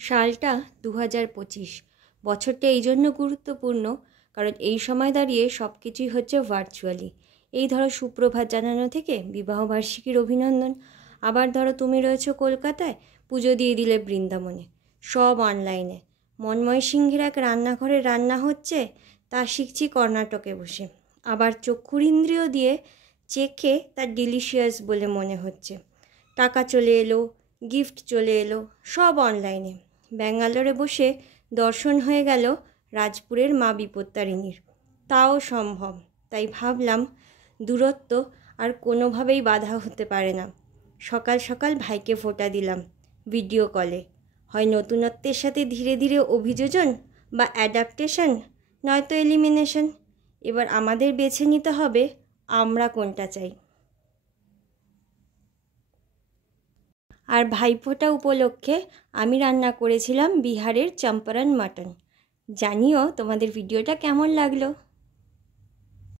সালটা 2025। বছরটা এই জন্য গুরুত্বপূর্ণ কারণ এই সময় দাঁড়িয়ে সব কিছুই হচ্ছে ভার্চুয়ালি। এই ধরো সুপ্রভাত জানানো থেকে বিবাহবার্ষিকীর অভিনন্দন, আবার ধরো তুমি রয়েছো কলকাতায়, পুজো দিয়ে দিলে বৃন্দাবনে, সব অনলাইনে। মনময় সিংহের এক রান্নাঘরে রান্না হচ্ছে, তা শিখছি কর্ণাটকে বসে। আবার চক্ষুর ইন্দ্রিয় দিয়ে চেখে তার ডিলিশিয়াস বলে মনে হচ্ছে। টাকা চলে এলো, গিফট চলে এলো, সব অনলাইনে। ব্যাঙ্গালোরে বসে দর্শন হয়ে গেল রাজপুরের মা বিপত্তারিণীর, তাও সম্ভব। তাই ভাবলাম দূরত্ব আর কোনোভাবেই বাধা হতে পারে না। সকাল সকাল ভাইকে ফোঁটা দিলাম ভিডিও কলে। হয় নতুনত্বের সাথে ধীরে ধীরে অভিযোজন বা অ্যাডাপ্টেশন, নয়তো এলিমিনেশন। এবার আমাদের বেছে নিতে হবে আমরা কোনটা চাই। আর ভাইফোঁটা উপলক্ষে আমি রান্না করেছিলাম বিহারের চম্পারন মাটন। জানিও তোমাদের ভিডিওটা কেমন লাগলো।